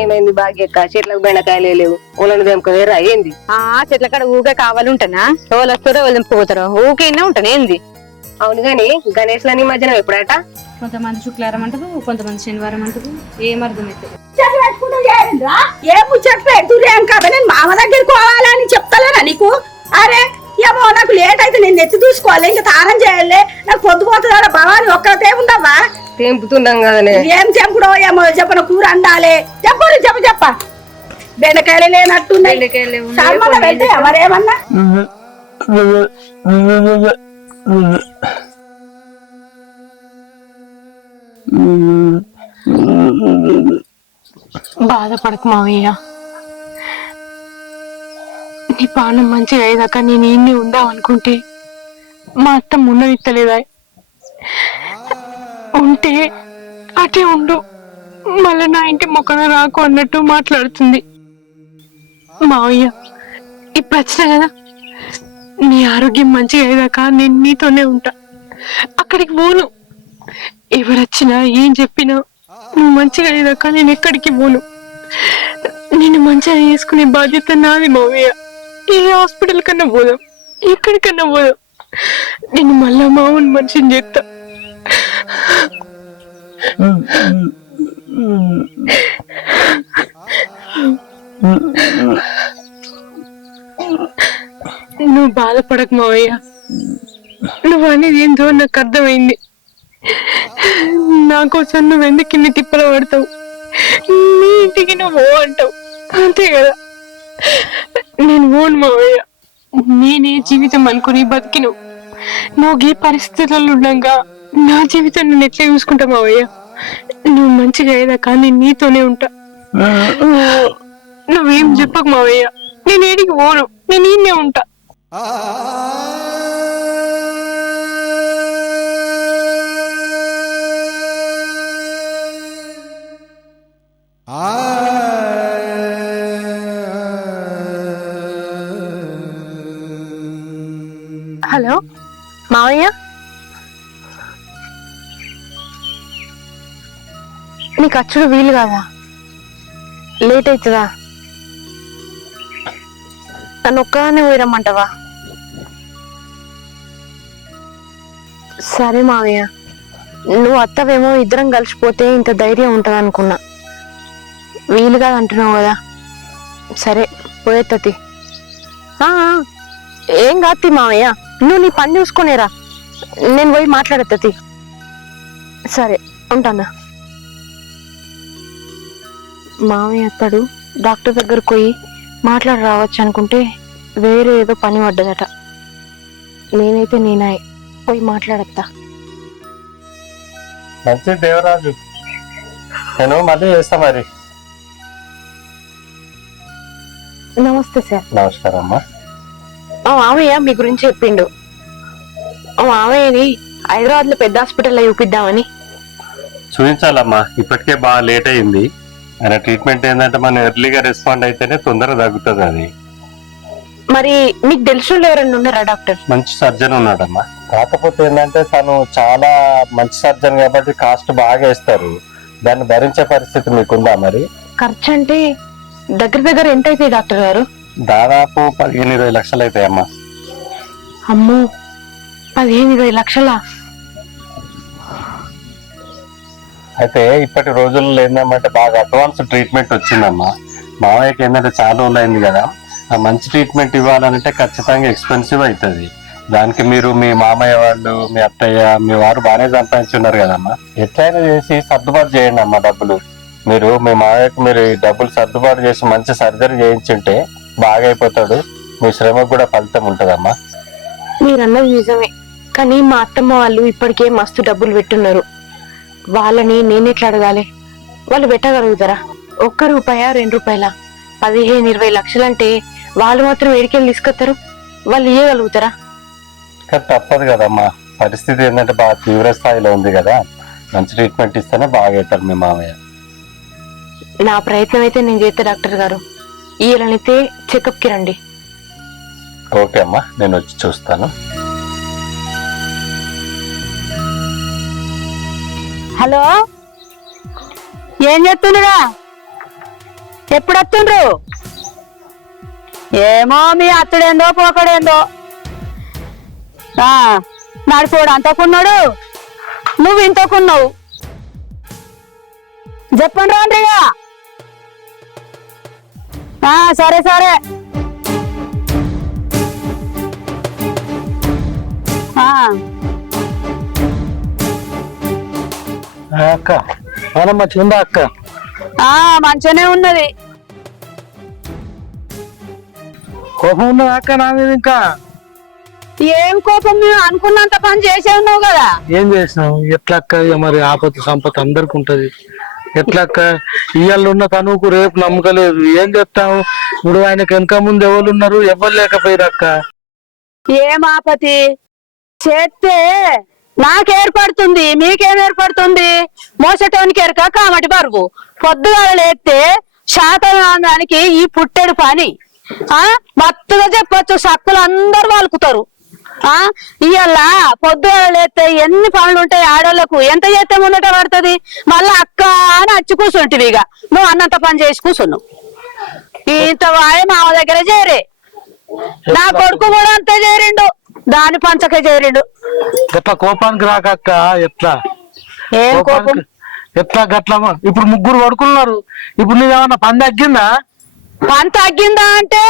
ఏమైంది భాగ్యక్క? చెట్లకు బెండకాయలు లేవు, ఒళ్ళను దెంపకవేరా ఏంది? చెట్ల కాడ ఊకే కావాలంటనా? ఎవరు వస్తారో వాళ్ళు దింపుకుపోతారో ఊకే ఉంటాను ఏంది? అవును గాని గణేష్ లని మధ్యన ఎప్పుడట? కొంతమంది శుక్రవారం అంటారు, కొంతమంది శనివారం అంటారు. ఏం అర్థమైతుంది? ఏ ముచ్చట్లు పెడుతురేం కదా, నేను మామ దగ్గరికి పోవాలని చెప్తలేనా నీకు? అరే ఏమో నాకు లేట్ అయితే నేను ఎత్తి చూసుకోవాలి, ఇంకా తారం చేయాలి, నాకు పొద్దుపోతుందా భవాని ఒక్కతే ఉండవా? తెంపుతున్నాం కదనే. ఏం చెంపుడో ఏమో చెప్పన, కూర అండాలి చెప్ప బెండకాయలు లేనట్టున్నాయి. మరేమన్నా బాధపడకు మావయ్య, నీ పానం మంచిగా అయ్యేదాకా నేను ఈయన్ని ఉందాం అనుకుంటే మా అత్త మున్ననిత్తలేదా? ఉంటే అటే ఉండు, మళ్ళీ నా ఇంటి మొక్కన రాకు అన్నట్టు మాట్లాడుతుంది. మావయ్య ఇప్పుడు వచ్చినా కదా, నీ ఆరోగ్యం మంచిగా అయ్యేదాకా నేను నీతోనే ఉంటా, అక్కడికి పోను. ఎవరొచ్చినా ఏం చెప్పినా నువ్వు మంచిగా అయ్యేదాకా నేను ఎక్కడికి పోను. నేను మంచిగా చేసుకునే బాధ్యత నాది మావయ్య. ఏ హాస్పిటల్ కన్నా పోదాం, ఎక్కడికన్నా పోదాం, నేను మళ్ళా మామూలు మనిషిని చేస్తా. నువ్వు బాధపడకు మావయ్య, నువ్వు అనేది ఏందో నాకు అర్థమైంది. నా కోసం నువ్వు ఎందుకు ఇన్ని తిప్పలు పడతావు? నీ ఇంటికి నువ్వు పో అంటావు అంతే కదా. నేను పోను మావయ్య, నేనే జీవితం అనుకుని బతికిను. నువ్వు ఈ పరిస్థితులలో ఉండగా నా జీవితం నేను ఎట్లా చూసుకుంటా మావయ్య? నువ్వు మంచిగా అయ్యేదాకా నేను నీతోనే ఉంటా. నువ్వేం చెప్పకు మావయ్య, నేను ఏడికి పోను, నేను ఈయనే ఉంటా. హలో మావయ్య, నీకు అచ్చుడు వీలు కాదా? లేట్ అవుతుందా? నన్ను ఒక్కదాన్ని పోయిరమ్మంటావా? సరే మావయ్య, నువ్వు అత్తవేమో ఇద్దరం కలిసిపోతే ఇంత ధైర్యం ఉంటుంది అనుకున్నా. వీలు కాదు అంటున్నావు కదా, సరే పోయేత్తతి. ఏం కాదు మావయ్య, నువ్వు నీ పని చూసుకునేరా, నేను పోయి మాట్లాడేత్తతి. సరే ఉంటానా. మావయ్య అత్తడు డాక్టర్ దగ్గరకు పోయి మాట్లాడి రావచ్చు అనుకుంటే వేరే ఏదో పని పడ్డదట. నేనైతే నేనాయ్ పోయి మాట్లాడతా. మంచి దేవరాజు, నేను మళ్ళీ చేస్తా మరి. నమస్తే సార్. నమస్కారం అమ్మా. మావయ్య మీ గురించి చెప్పిండు. మావయ్యని హైదరాబాద్ లో పెద్ద హాస్పిటల్లో చూపిద్దామని. చూపించాలమ్మా, ఇప్పటికే బాగా లేట్ అయింది. ఆయన ట్రీట్మెంట్ ఏంటంటే మనం ఎర్లీగా రెస్పాండ్ అయితేనే తొందరగా తగ్గుతుంది. అది మరి మీకు తెలిసిన ఎవరైనా ఉన్నారా డాక్టర్? మంచి సర్జన్ ఉన్నాడమ్మా, కాకపోతే ఏంటంటే తను చాలా మంచి సర్జన్ కాబట్టి కాస్ట్ బాగా ఇస్తారు. దాన్ని భరించే పరిస్థితి మీకుందా? మరి ఖర్చు అంటే దగ్గర ఎంత అవుతాయి డాక్టర్ గారు? దాదాపు 15-20 లక్షలు అవుతాయమ్మా. అమ్మో, 15-20 లక్షలా? అయితే ఇప్పటి రోజుల్లో ఏంటంటే బాగా అడ్వాన్స్ ట్రీట్మెంట్ వచ్చిందమ్మా. మావయ్యకి ఏంటంటే చాలా రోజులు అయింది కదా, ఆ మంచి ట్రీట్మెంట్ ఇవ్వాలంటే ఖచ్చితంగా ఎక్స్పెన్సివ్ అవుతుంది. దానికి మీరు మీ మామయ్య వాళ్ళు, మీ అత్తయ్య, మీ వారు బాగానే సంపాదించున్నారు కదమ్మా, ఎట్లయినా చేసి సర్దుబాటు చేయండి అమ్మా డబ్బులు. మీరు మీ మామయ్యకు మీరు డబ్బులు సర్దుబాటు చేసి మంచి సర్జరీ చేయించుంటే బాగా అయిపోతాడు. మీ శ్రమకు కూడా ఫలితం ఉంటదమ్మా. మీరన్నది నిజమే, కానీ మా అత్తమ్మ వాళ్ళు ఇప్పటికే మస్తు డబ్బులు పెట్టున్నారు. వాళ్ళని నేనెట్లా అడగాలి? వాళ్ళు పెట్టగలుగుతారా? 1 రూపాయ 2 రూపాయల 15-20 లక్షలంటే వాళ్ళు మాత్రం ఏడికెళ్ళి తీసుకొస్తారు? వాళ్ళు ఇవ్వగలుగుతారా? తప్పదు కదమ్మా, పరిస్థితి ఏంటంటే బాగా తీవ్ర స్థాయిలో ఉంది కదా. మంచి ట్రీట్మెంట్ ఇస్తేనే బాగా అవుతారు మీ మామయ్య. నా ప్రయత్నం అయితే నేను చేస్తా డాక్టర్ గారు. ఈయనైతే చెకప్ కి రండి. ఓకే అమ్మా, నేను వచ్చి చూస్తాను. హలో, ఏం చెప్తున్నారా? ఎప్పుడు వస్తుండ్రు? ఏమో మీ అత్తుడేందో పోకడేందో. నడిపోడు అంతకున్నాడు, నువ్వు ఇంతకున్నావు. చెప్పండి రాండ్రిగా. సరే సరే. అక్క మనం మంచిగా ఉందా అక్క? మంచిగానే ఉన్నది. కోపం ఉన్నదా అక్క నా మీద? ఇంకా ఏం కోపం, మేము అనుకున్నంత పని చేసే ఉన్నావు కదా. ఏం చేసినావు? ఎట్లా అక్క? ఇక మరి ఆపద సంపద అందరికి ఉంటది. ఎట్లా అక్క? ఇవాళ ఉన్న తనుకు రేపు నమ్మకలేదు. ఏం చెప్తావు? ఇప్పుడు ఆయనకు వెనక ముందు ఎవరు ఉన్నారు? ఎవరు లేకపోయారు అక్క. ఏం ఆపతి చేస్తే నాకేర్పడుతుంది, మీకేం ఏర్పడుతుంది? మోసటోనికి ఎరక కామటి బరువు. పొద్దుగాల లేస్తే శాతనానికి ఈ పుట్టెడు పని మత్తుగా చెప్పొచ్చు. సక్కులు అందరు వాలుకుతారు. ఇవాళ పొద్దుగాల లేస్తే ఎన్ని పనులు ఉంటాయి ఆడోళ్లకు. ఎంత చేస్తే ముందట పడుతుంది. మళ్ళా అక్క అని అచ్చి కూర్చుంటివి. ఇక నువ్వు అన్నంత పని చేసి కూర్చున్నావు. ఇంత వాయి మామ దగ్గర చేరే. నా కొడుకు కూడా అంతే చేరిండు, దాని పంచకే చేరిండు. ఎట్లా కోపానికి రాకక్క? ఎట్లా ఏం కోపం? ఎట్లా గట్లా? ఇప్పుడు ముగ్గురు పడుకున్నారు. ఇప్పుడు నీదేమన్నా పని తగ్గిందా? పని తగ్గిందా అంటే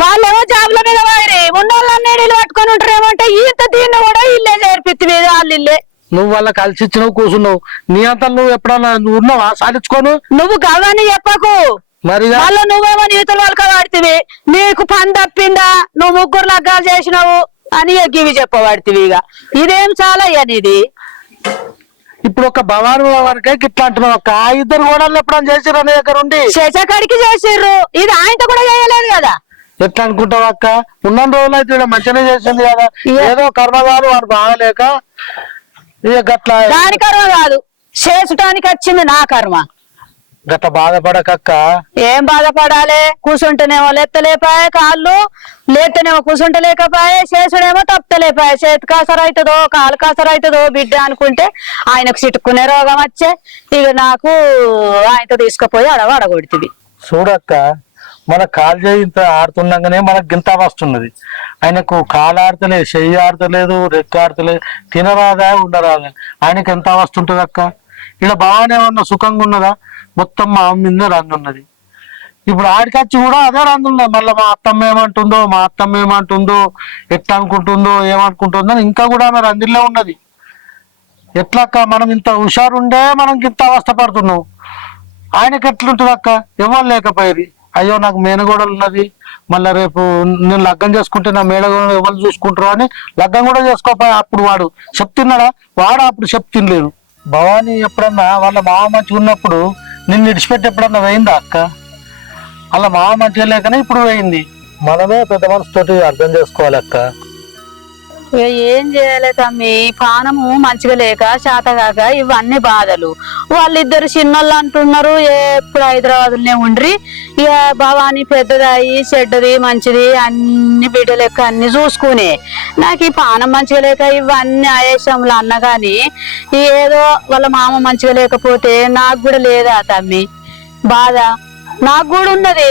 వాళ్ళేమో జాబ్ల మీద వారి ఉన్నోళ్ళన్నీ నీళ్ళు పట్టుకొని ఉంటారు. ఏమంటే ఇంత దీన్ని కూడా ఇల్లే చేర్పిత్తి మీద వాళ్ళు ఇల్లే. నువ్వు వాళ్ళ కలిసి ఇచ్చినావు, కూర్చున్నావు. నీ అంతా నువ్వు ఎప్పుడన్నా నువ్వు ఉన్నావా సాధించుకోను? నువ్వు గవ్వని చెప్పకు. మరి మళ్ళీ నువ్వేమో నీతులు వాళ్ళక వాడితివి. నీకు పని తప్పిందా, నువ్వు ముగ్గురు లగ్గాలు చేసినావు అని గివి చెప్పబడితివి. ఇక ఇదేం చాలా అనేది. ఇప్పుడు ఒక భవాని వరకే గిట్లా అంటున్నావు అక్క. ఆ ఇద్దరు గోడలు ఎప్పుడన్నా చేసిర్రు నీ దగ్గర ఉండి? శేషకాడికి చేసిర్రు, ఇది ఆయనతో కూడా చేయలేదు కదా. ఎట్లా అనుకుంటావు అక్క? ఉన్న రోజులు అయితే ఇక్కడ మంచిగానే చేసింది కదా. ఏదో కర్మగారు వాడు బాగలేక ఇక గట్లా. దాని కర్మ కాదు, చేసుటానికి వచ్చింది నా కర్మ. గట్ల బాధపడకక్క. ఏం బాధపడాలి? కూర్చుంటేనేమో లెత్తలేపాయే కాళ్ళు, లేతనేమో కూర్చుంటలేకపోయే, చేసుడేమో తప్పలేపాయే. చేతి కాసర అవుతుందో కాలు కాసర అవుతుందో బిడ్డ అనుకుంటే ఆయనకు చిట్టుకునే రోగం వచ్చే. ఇక నాకు ఆయనతో తీసుకుపోయి అడగొడుతుంది. చూడక్క, మన కాలు చేయి ఇంత ఆడుతుండగానే మనకు గింత వస్తున్నది. ఆయనకు కాలు ఆడతలేదు, చెయ్యి ఆడతలేదు, రెక్క ఆడతలేదు. తినరాదా ఉండరాదా? ఆయనకు ఎంత వస్తుంటది అక్క? ఇలా బాగానే ఉన్న సుఖంగా ఉన్నదా? మొత్తం మా అమ్మ మీద రందున్నది. ఇప్పుడు ఆడికొచ్చి కూడా అదే రందున్నది. మళ్ళీ మా అత్తమ్మ ఏమంటుందో ఎట్లా అనుకుంటుందో ఏమనుకుంటుందో ఇంకా కూడా ఆమె రందిలో ఉన్నది. ఎట్లక్క? మనం ఇంత హుషారుండే మనం ఇంత అవస్థపడుతున్నావు. ఆయనకి ఎట్లుంటుంది అక్క? ఎవరు లేకపోయేది. అయ్యో నాకు మేనగోడలు ఉన్నది, మళ్ళీ రేపు నేను లగ్గం చేసుకుంటే నా మేనగోడలు ఎవరు చూసుకుంటారో అని లగ్గం కూడా చేసుకోపోయా. అప్పుడు వాడు చెప్తున్నాడా? వాడు అప్పుడు చెప్తినలేదు. భవానీ ఎప్పుడన్నా వాళ్ళ మామ మంచిగా ఉన్నప్పుడు నిన్ను విడిచిపెట్టి ఎప్పుడన్నా వేయిందా అక్క? వాళ్ళ మామ మంచిగా లేకనే ఇప్పుడు వేయింది. మనమే పెద్ద మనసుతోటి అర్థం చేసుకోవాలి అక్క. ఇక ఏం చేయాలి తమ్మి, పానము మంచిగా లేక శాతగాక ఇవన్నీ బాధలు. వాళ్ళిద్దరు చిన్నోళ్ళు అంటున్నారు, ఎప్పుడు హైదరాబాద్లోనే ఉండ్రి. ఇక భవాని పెద్దదాయి చెడ్డది మంచిది అన్ని బిడ్డ లెక్క అన్ని చూసుకునే. నాకు ఈ పానం మంచిగా లేక ఇవన్నీ ఆయేషంలో అన్న గాని ఏదో వాళ్ళ మామ మంచిగా లేకపోతే నాకు కూడా లేదా తమ్మి బాధ? నాకు కూడా ఉన్నది.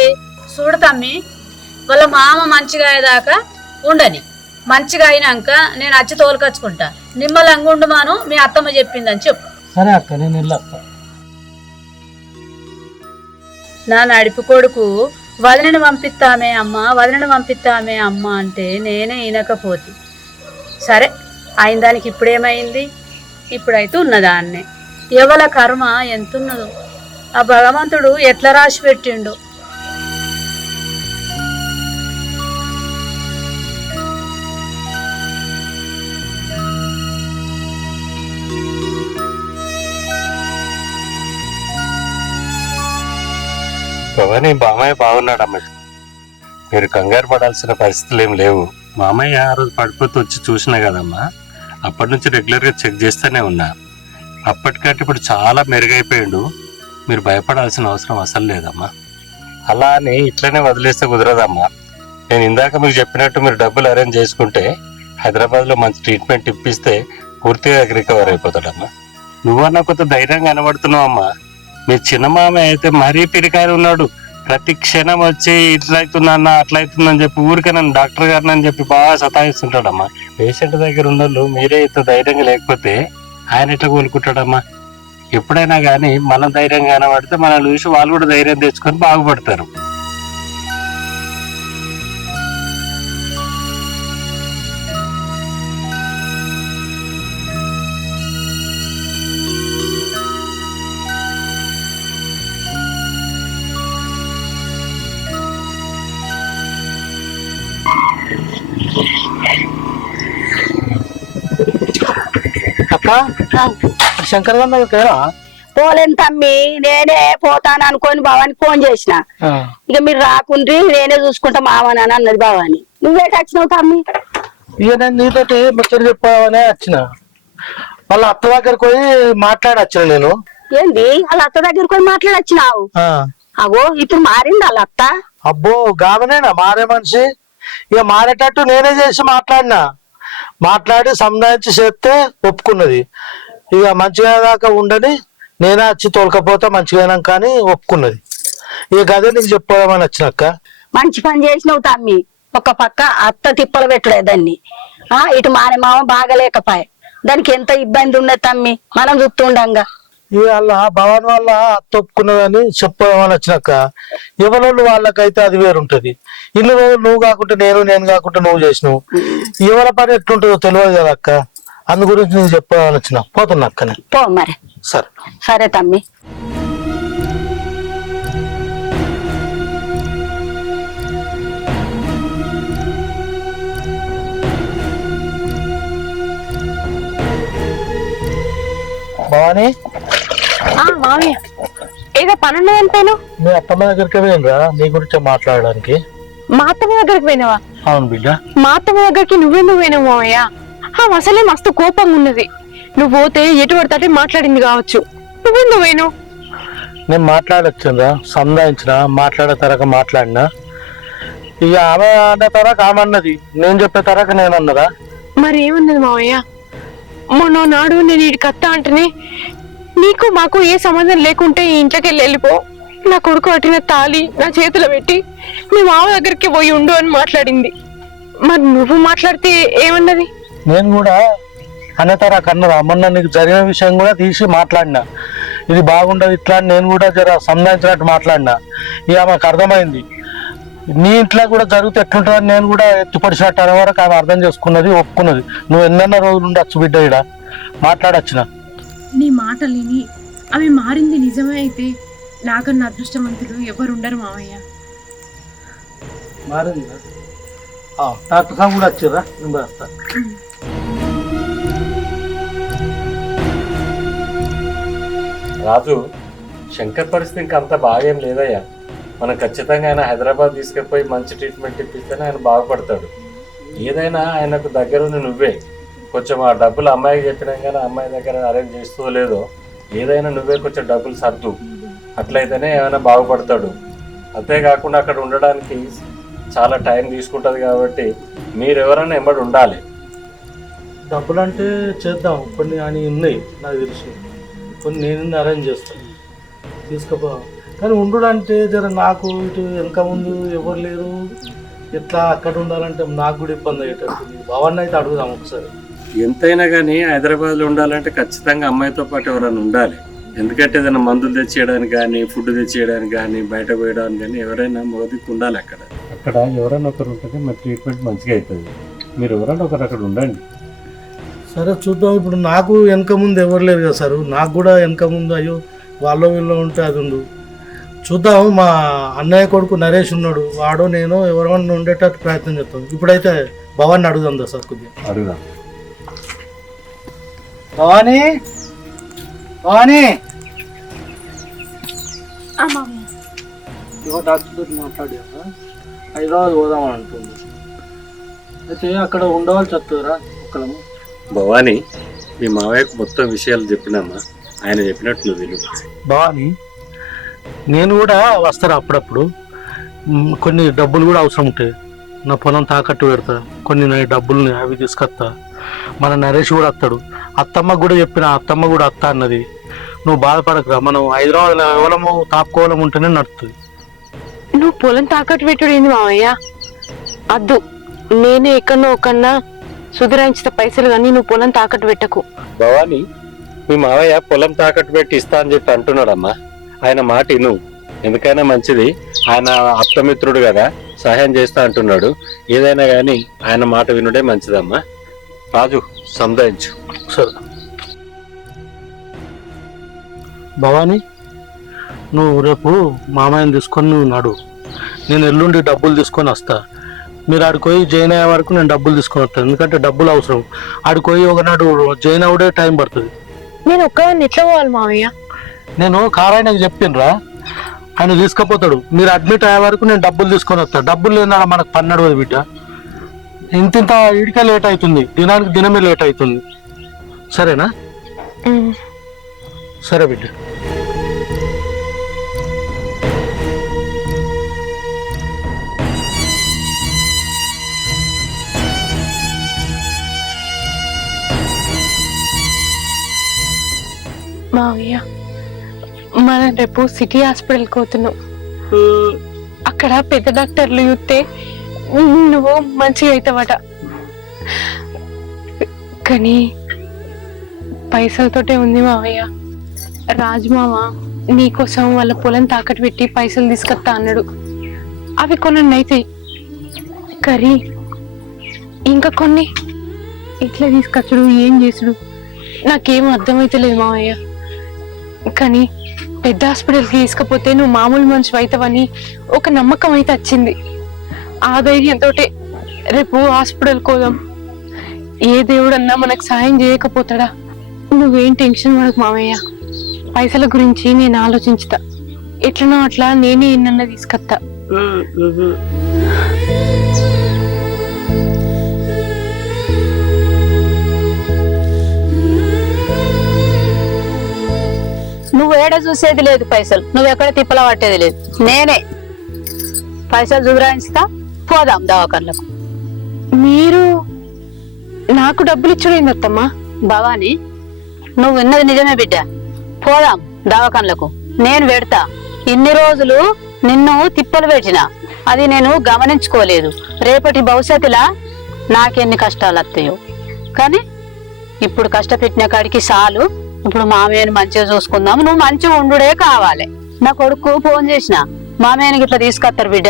చూడు తమ్మి, వాళ్ళ మామ మంచిగా అయ్యేదాకా ఉండని, మంచిగా అయినాక నేను అచ్చి తోలుకొచ్చుకుంటా. నిమ్మలంగా ఉండుమాను, మీ అత్తమ్మ చెప్పిందని చెప్పు. సరే అక్క, నేను వెళ్ళొస్తా. నా నడిపి కొడుకు వదిలిని పంపిస్తామే అమ్మ అంటే నేనే వినకపోతే సరే అయిన దానికి ఇప్పుడేమైంది? ఇప్పుడైతే ఉన్నదాన్నే. ఎవల కర్మ ఎంతున్నదో ఆ భగవంతుడు ఎట్లా రాసి పెట్టిండు. భవానీ మామయ్య బాగున్నాడమ్మ. మీరు కంగారు పడాల్సిన పరిస్థితులు ఏం లేవు. మామయ్య ఆ రోజు పడిపోతూ వచ్చి చూసినా కదమ్మా, అప్పటి నుంచి రెగ్యులర్గా చెక్ చేస్తూనే ఉన్నా. అప్పటికంటే ఇప్పుడు చాలా మెరుగైపోయాడు. మీరు భయపడాల్సిన అవసరం అసలు లేదమ్మా. అలా అని ఇట్లనే వదిలేస్తే కుదరదమ్మా. నేను ఇందాక మీకు చెప్పినట్టు మీరు డబ్బులు అరేంజ్ చేసుకుంటే హైదరాబాద్లో మంచి ట్రీట్మెంట్ ఇప్పిస్తే పూర్తిగా రికవర్ అయిపోతాడమ్మా. నువ్వన్నా కొంత ధైర్యంగా కనబడుతున్నావు అమ్మా. మీ చిన్న మామయ్య అయితే మరీ పిరికాయలు ఉన్నాడు. ప్రతి క్షణం వచ్చి ఇట్లయితుందన్న అట్లయితుందని చెప్పి ఊరికే నన్ను డాక్టర్ గారిని అని చెప్పి బాగా సతాయిస్తుంటాడమ్మా. పేషెంట్ దగ్గర ఉన్నోళ్ళు మీరే ఇంత ధైర్యంగా లేకపోతే ఆయన ఎట్లా కోలుకుంటాడమ్మా? ఎప్పుడైనా కానీ మనం ధైర్యంగా కనబడితే మనల్ని చూసి వాళ్ళు కూడా ధైర్యం తెచ్చుకొని బాగుపడతారు. అక్క శంకర్ గారి దగ్గర పోలేను తమ్మి, నేనే పోతాను అనుకోని భవానికి ఫోన్ చేసిన. ఇక మీరు రాకుండ్రి నేనే చూసుకుంటా మావని అని అన్నది భవాని. నువ్వేట వచ్చినావు తమ్మి? ఇక నేను నీతోటి ముచ్చట చెప్పావనే వచ్చిన. వాళ్ళ అత్త దగ్గరకు పోయి మాట్లాడొచ్చిన నేను. ఏంది వాళ్ళ అత్త దగ్గరకు పోయి మాట్లాడొచ్చినావు? అగో ఇప్పుడు మారింది వాళ్ళ అత్త. అబ్బో గామనేనా మారే మనిషి? ఇక మారేటట్టు నేనే చేసి మాట్లాడి సంధానించి చేస్తే ఒప్పుకున్నది. ఇక మంచిగా దాకా ఉండని నేనే వచ్చి తోలకపోతే మంచిగా కానీ ఒప్పుకున్నది. ఇక గదే నీకు చెప్పుకోదామని వచ్చినక్క. మంచి పని చేసినావు తమ్మి. ఒక పక్క అత్త తిప్పలు పెట్టలేదాన్ని, ఇటు మానే మామ బాగలేకపాయ, దానికి ఎంత ఇబ్బంది ఉన్నది తమ్మి మనం చూస్తుండంగా. ఇక వాళ్ళ భవన్ వల్ల అత్త ఒప్పుకున్నదని చెప్పుకోదామని వచ్చినాక ఎవరోళ్ళు వాళ్ళకైతే అది వేరుంటది. ఇల్లు నువ్వు కాకుండా నేను కాకుండా నువ్వు చేసినావు. ఎవరి పని ఎట్లుంటుందో తెలియదు కదా అక్క. అందు గురించి నేను చెప్పాలని వచ్చిన. పోతున్నా అక్కనే. పో మరి. సరే సరే తమ్మి. భవాని మామయ్య ఏదో పనున్నా అంతేను. మీ అత్తమ్మ దగ్గరికి పోయినరా నీ గురించి మాట్లాడడానికి? మా అత్తమ్మ దగ్గరికి పోయినావా? అవును బిడ్డ. మా అత్తమ్మ దగ్గరికి నువ్వెందుకు పోయినావు మామయ్య? అసలే మస్తు కోపంగా ఉన్నది. నువ్వు పోతే ఎటు పడితే మాట్లాడింది కావచ్చు. నువ్వెందుకు పోయినావు? నేను మాట్లాడొచ్చిందా సంధాయించిన మాట్లాడే తరక మాట్లాడినా. ఇక ఆమె అన్న తరక ఆమె అన్నది, నేను చెప్పే తరక నేను అన్నదా? మరి ఏమన్నది మామయ్య? మొన్న నాడు నేను ఈ కత్త అంటేనే నీకు మాకు ఏ సంబంధం లేకుంటే ఈ ఇంట్లోకి వెళ్ళిపో, నా కొడుకు కట్టిన తాళి నా చేతిలో పెట్టి మీ మామ దగ్గరికి పోయి ఉండు అని మాట్లాడింది. మరి నువ్వు మాట్లాడితే ఏమన్నది? నేను కూడా అనే తరక అన్నదా? మొన్న నీకు జరిగిన విషయం కూడా తీసి మాట్లాడినా. ఇది బాగుండదు ఇట్లా నేను కూడా జర సంధానించినట్టు మాట్లాడినా. ఇక ఆమెకు అర్థమైంది నీ ఇంట్లో కూడా జరిగితే ఎట్లుంటుందని. నేను కూడా ఎత్తుపడిచినట్టు అనే వరకు ఆమె అర్థం చేసుకున్నది, ఒప్పుకున్నది. నువ్వు ఎన్నెన్న రోజులు ఉండొచ్చు బిడ్డ ఇక్కడ మాట్లాడొచ్చిన. నీ మాటలిని అవి మారింది నిజమే అయితే నాకన్నా అదృష్టవంతులు ఎవరు ఉండరు మామయ్య. మారిందా? డాక్టర్ సాబ్ కూడా వచ్చిర్రా? నేను వస్తా. రాజు, శంకర్ పరిస్థితి ఇంకా అంత బాగేం లేదయ్యా. మనం ఖచ్చితంగా ఆయన హైదరాబాద్ తీసుకుపోయి మంచి ట్రీట్మెంట్ ఇప్పిస్తేనే ఆయన బాగుపడతాడు. ఏదైనా ఆయనకు దగ్గరుండి నువ్వే కొంచెం ఆ డబ్బులు అమ్మాయికి చెప్పినాం కానీ అమ్మాయి దగ్గర అరేంజ్ చేస్తూ లేదో ఏదైనా నువ్వే కొంచెం డబ్బులు సర్దు. అట్లయితేనే ఏమైనా బాగుపడతాడు. అంతేకాకుండా అక్కడ ఉండడానికి చాలా టైం తీసుకుంటుంది కాబట్టి మీరు ఎవరైనా ఎంబడి ఉండాలి. డబ్బులు అంటే చేద్దాం, కొన్ని అని ఉన్నాయి నాకు తెలిసి, కొన్ని నేను అరేంజ్ చేస్తాను తీసుకుపో. కానీ ఉండు అంటే జర నాకు ఇటు వెనక ముందు ఎవరు లేరు, ఎట్లా అక్కడ ఉండాలంటే నాకు కూడా ఇబ్బంది అయ్యేటట్టుంది. భవన్ అయితే అడుగుదాం ఒకసారి. ఎంతైనా కానీ హైదరాబాద్లో ఉండాలంటే ఖచ్చితంగా అమ్మాయితో పాటు ఎవరైనా ఉండాలి. ఎందుకంటే ఏదైనా మందులు తెచ్చేయడానికి కానీ ఫుడ్ తెచ్చేయడానికి కానీ బయట పోయడానికి కానీ ఎవరైనా మొదటికి ఉండాలి. అక్కడ ఎవరైనా ఒకరు ఉంటే మరి ట్రీట్మెంట్ మంచిగా అవుతుంది. మీరు ఎవరైనా ఒకరు అక్కడ ఉండండి. సరే చూద్దాం. ఇప్పుడు నాకు వెనక ముందు ఎవరు లేరు కదా సార్, నాకు కూడా వెనక ముందు అయ్యో వాళ్ళు వీళ్ళు ఉంటే అది ఉండు. చూద్దాం. మా అన్నయ్య కొడుకు నరేష్ ఉన్నాడు, వాడు నేను ఎవరైనా ఉండేటట్టు ప్రయత్నం చేస్తాం. ఇప్పుడైతే భవాన్ని అడుగుదాం దా సార్, కొద్దిగా అడుగుదాం. భవానీ, భవానీ డాక్టర్ తోటి మాట్లాడా హైదరాబాద్ పోదామని అంటుంది. అయితే అక్కడ ఉండవాలి చెప్తారా ఒక్కడము? భవానీ, మీ మావయ్యకు మొత్తం విషయాలు చెప్పినామా? ఆయన చెప్పినట్టు నువ్వు విను. భవానీ, నేను కూడా వస్తాను అప్పుడప్పుడు. కొన్ని డబ్బులు కూడా అవసరం ఉంటాయి. నా పొలం తాకట్టు పెడతా, కొన్ని డబ్బుల్ని అవి తీసుకొస్తా. మన నరేష్ కూడా వస్తాడు. అత్తమ్మ కూడా చెప్పిన, అత్తమ్మ కూడా వస్తా అన్నది. నువ్వు బాధపడకురా, మనం హైదరాబాద్లో ఎవరము తాపుకోవలం ఉంటేనే నడుస్తుంది. నువ్వు పొలం తాకట్టు పెట్టుడేంది మావయ్య? అద్దు, నేనే ఎక్కడో ఒకన్నా సుధరాయించిన పైసలు కానీ నువ్వు పొలం తాకట్టు పెట్టకు. భవాని, మీ మావయ్య పొలం తాకట్టు పెట్టి ఇస్తా అని చెప్పి అంటున్నాడమ్మా. ఆయన మాట విను, ఎందుకైనా మంచిది. ఆయన ఆప్తమిత్రుడు కదా, సహాయం చేస్తా అంటున్నాడు. ఏదైనా గాని ఆయన మాట వినుడే మంచిదమ్మా. రాజు, సంధాయించు. సరే భవాని, నువ్వు రేపు మామయ్యని తీసుకొని నువ్వు నడు. నేను ఎల్లుండి డబ్బులు తీసుకొని వస్తా. మీరు ఆడికి పోయి జాయిన్ అయ్యే వరకు నేను డబ్బులు తీసుకొని వస్తాను, ఎందుకంటే డబ్బులు అవసరం. ఆడికి పోయి ఒకనాడు జాయిన్ అవుడే టైం పడుతుంది. నేను ఒక్కదాన్ని ఎట్లా పోవాలి మావయ్య? నేను కారాయనకు చెప్పినరా, ఆయన తీసుకుపోతాడు. మీరు అడ్మిట్ అయ్యే వరకు నేను డబ్బులు తీసుకొని వస్తాను. డబ్బులు లేనా మనకు పన్నడు బిడ్డ. ఇంత ఇడికే లేట్ అవుతుంది, దినానికి దినమే లేట్ అవుతుంది. సరేనా? సరే బిడ్డ. మావయ్య, మనం రేపు సిటీ హాస్పిటల్కి పోతున్నాం. అక్కడ పెద్ద డాక్టర్లు చూస్తే నువ్వు మంచిగా అవుతావట. కానీ పైసలతోటే ఉంది మావయ్య. రాజుమామ నీకోసం వాళ్ళ పొలం తాకట్టు పెట్టి పైసలు తీసుకొస్తా అన్నాడు. అవి కొన్ని అవుతాయి, కానీ ఇంకా కొన్ని ఇట్లా తీసుకొచ్చుడు ఏం చేసుడు నాకేం అర్థమైతలేదు మావయ్య. కానీ పెద్ద హాస్పిటల్కి తీసుకపోతే నువ్వు మామూలు మనిషి అవుతావని ఒక నమ్మకం అయితే వచ్చింది. ఆ ధైర్యంతో రేపు హాస్పిటల్ కోదాం. ఏ దేవుడన్నా మనకు సాయం చేయకపోతాడా? నువ్వేం టెన్షన్ పడకు మామయ్య. పైసల గురించి నేను ఆలోచించుతా. ఎట్లనో అట్లా నేనే ఎన్నన్నా తీసుకొస్తా. నువ్వు ఏడ చూసేది లేదు పైసలు, నువ్వు ఎక్కడ తిప్పల పట్టేది లేదు. నేనే పైసలు జుగురాయిస్తా, పోదాం దవాఖానలకు. మీరు నాకు డబ్బులు ఇచ్చుడేంది అత్తమ్మా? భవాని, నువ్వు విన్నది నిజమే బిడ్డ. పోదాం దవాఖానలకు, నేను పెడతా. ఇన్ని రోజులు నిన్ను తిప్పలు పెట్టినా అది నేను గమనించుకోలేదు. రేపటి భవిష్యత్తులా నాకెన్ని కష్టాలు వస్తాయో. కానీ ఇప్పుడు కష్టపెట్టిన కాడికి చాలు. ఇప్పుడు మామయ్యని మంచిగా చూసుకుందాం, నువ్వు మంచిగా ఉండుడే కావాలి. నా కొడుకు ఫోన్ చేసిన, మామయ్యని ఇట్లా తీసుకొస్తారు బిడ్డ,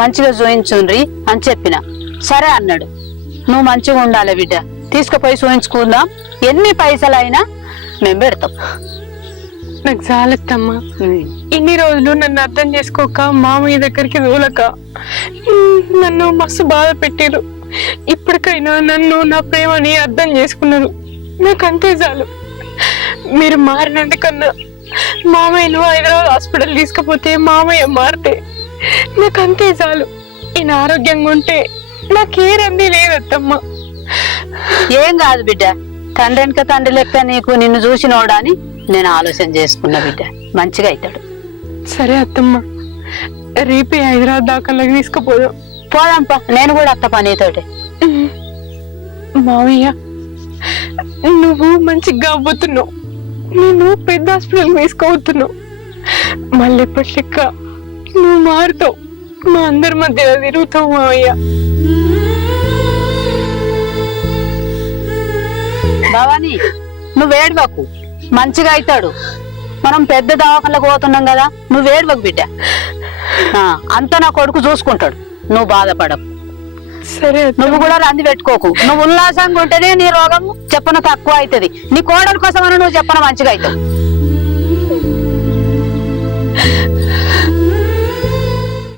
మంచిగా చూయించుండ్రి అని చెప్పిన. సరే అన్నాడు. నువ్వు మంచిగా ఉండాలి బిడ్డ, తీసుకుపోయి చూయించుకుందాం. ఎన్ని పైసలైనా మేము పెడతాం. నాకు చాలత్తమ్మా. ఇన్ని రోజులు నన్ను అర్థం చేసుకోక మామయ్య దగ్గరికి దూలక నన్ను మస్తు బాధ పెట్టారు. ఇప్పటికైనా నన్ను నా ప్రేమని అర్థం చేసుకున్నారు. నాకు అంతే చాలు. మీరు మారినందుకన్నా మామయ్యను హైదరాబాద్ హాస్పిటల్ తీసుకపోతే మామయ్య మారితే నాకు అంతే చాలు. ఈయన ఆరోగ్యంగా ఉంటే నాకే రంది లేదత్తమ్మా. ఏం కాదు బిడ్డ, తండ్రి వెనక తండ్రి లెక్క నీకు నిన్ను చూసినోడా అని నేను ఆలోచన చేసుకున్నా బిడ్డ. మంచిగా అవుతాడు. సరే అత్తమ్మ, రేపే హైదరాబాద్ దాకా తీసుకుపోదాం. పోదాంపా, నేను కూడా అత్త పనితోటి. మావయ్య, నువ్వు మంచిగా అవ్వుతున్నావు. నేను పెద్ద హాస్పిటల్ తీసుకోబోతున్నావు. మళ్ళీ ఎప్పటి లెక్క నువ్వు మారుతావు, మా అందరి మధ్య తిరుగుతావు మావయ్య. భవాని, నువ్వు ఏడవకు, మంచిగా అవుతాడు. మనం పెద్ద దవాఖానలకు పోతున్నాం కదా, నువ్వు ఏడవకు బిడ్డ. అంతా నా కొడుకు చూసుకుంటాడు, నువ్వు బాధపడకు. సరే, నువ్వు కూడా రంది పెట్టుకోకు. నువ్వు ఉల్లాసంగా ఉంటేనే నీ రోగం చెప్పన తక్కువ అవుతుంది. నీ కోడల కోసమని నువ్వు చెప్పన మంచిగా అవుతావు.